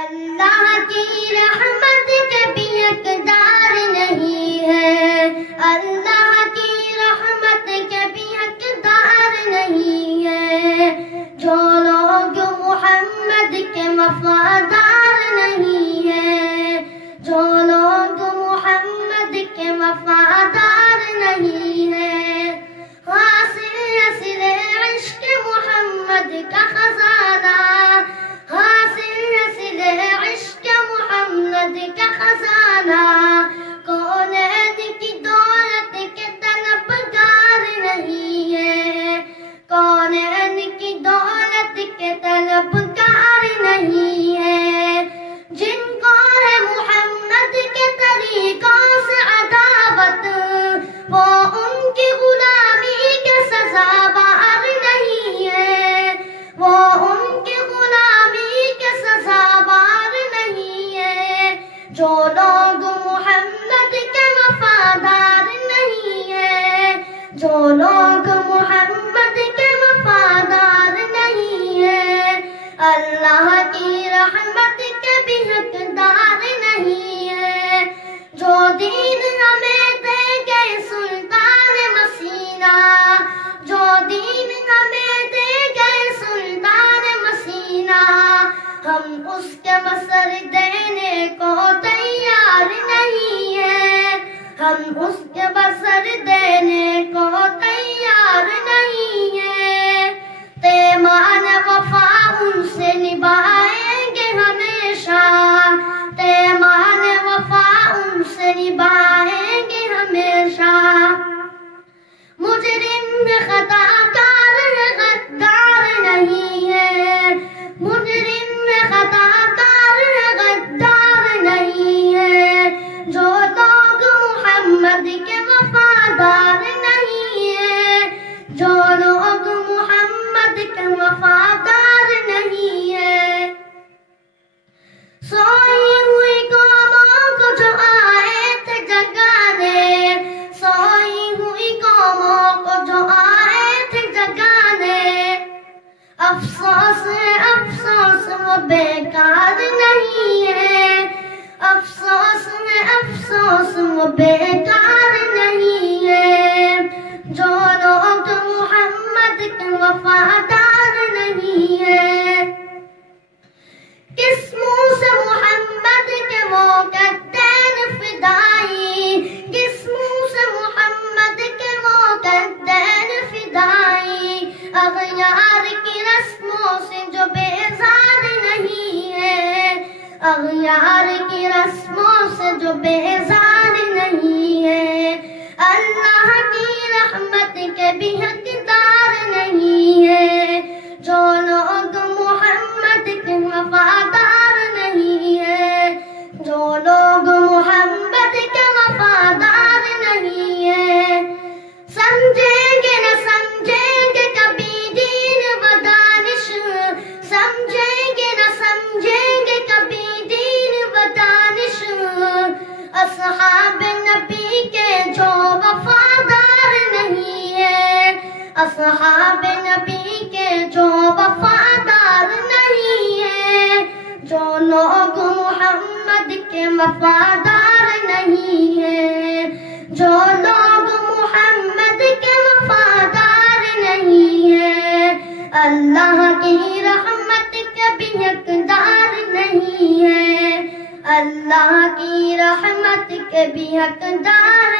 اللہ کی رحمت کبھی حقدار نہیں ہے، اللہ کی رحمت کبھی حقدار نہیں ہے، جو لوگ محمد کے وفادار نہیں ہے، جو لوگ محمد کے وفادار نہیں ہے، حاصل اصل عشق محمد کا خزانہ، حاصل اصل عشق محمد کا خزانہ، کونین کی دولت کے طلبگار نہیں ہے، کونین کی دولت کے طلبگار نہیں ہے، جن کو ہے محمد کے طریقوں سے عداوت، وہ ان کی غلامی کے سزاوار نہیں ہے، وہ ان کی غلامی کے سزاوار نہیں ہے، جو لوگ محمد کے وفادار نہیں ہے، جو لوگ محمد کے وفادار نہیں ہے، اللہ کی رحمت کے بھی حقدار نہیں ہے، جو دین ہمیں دے گئے سلطان مسینہ، جو دین ہمیں دے گئے سلطان مسینہ، ہم اس کے بسر دینے کو تیار نہیں ہے، ہم اس کے بسر دینے کو تیار نہیں ہے، پیمان وفا ان سے نبھائیں گے ہمیشہ، پیمان وفا ان سے نبھائیں گے ہمیشہ، مجرم خطا کار غدار نہیں ہے، مجرم خطا کار غدار نہیں ہے، جو لوگ محمد کے وفادار نہیں ہے، جو لوگ محمد کے وفادار نہیں ہے، سوئی ہوئی قوموں کو جو آئے تھے جگانے، سوئی ہوئی قوموں کو جو آئے تھے جگانے، افسوس افسوس وہ بیکار نہیں ہے، افسوس افسوس وہ بیکار نہیں ہے، جو لوگ محمد کے وفادار نہیں ہے، کس منہ سے محمد کے وہ کہتے ہیں فدائی، کس منہ سے محمد کے وہ کہتے ہیں فدائی، اغیار کی رسموں سے جو بیزار نہیں ہے، اغیار کی رسموں سے جو بیزار نہیں ہے، اللہ کی رحمت کے بھی حقدار نہیں ہے، جو لوگ محمد کے وفادار نہیں ہے، جو لوگ محمد کے وفادار نہیں ہے، سمجھیں گے نہ سمجھیں گے کبھی دین و دانش، سمجھیں گے نہ سمجھیں گے کبھی دین و دانش، اصحاب نبی کے جو وفادار نہیں ہے، اصحاب نبی کے جو وفادار نہیں ہے، جو لوگ محمد کے وفادار نہیں ہے، جو لوگ محمد کے وفادار نہیں ہے، اللہ کی رحمت کے بھی حقدار نہیں ہے، اللہ کی رحمت کے بھی حقدار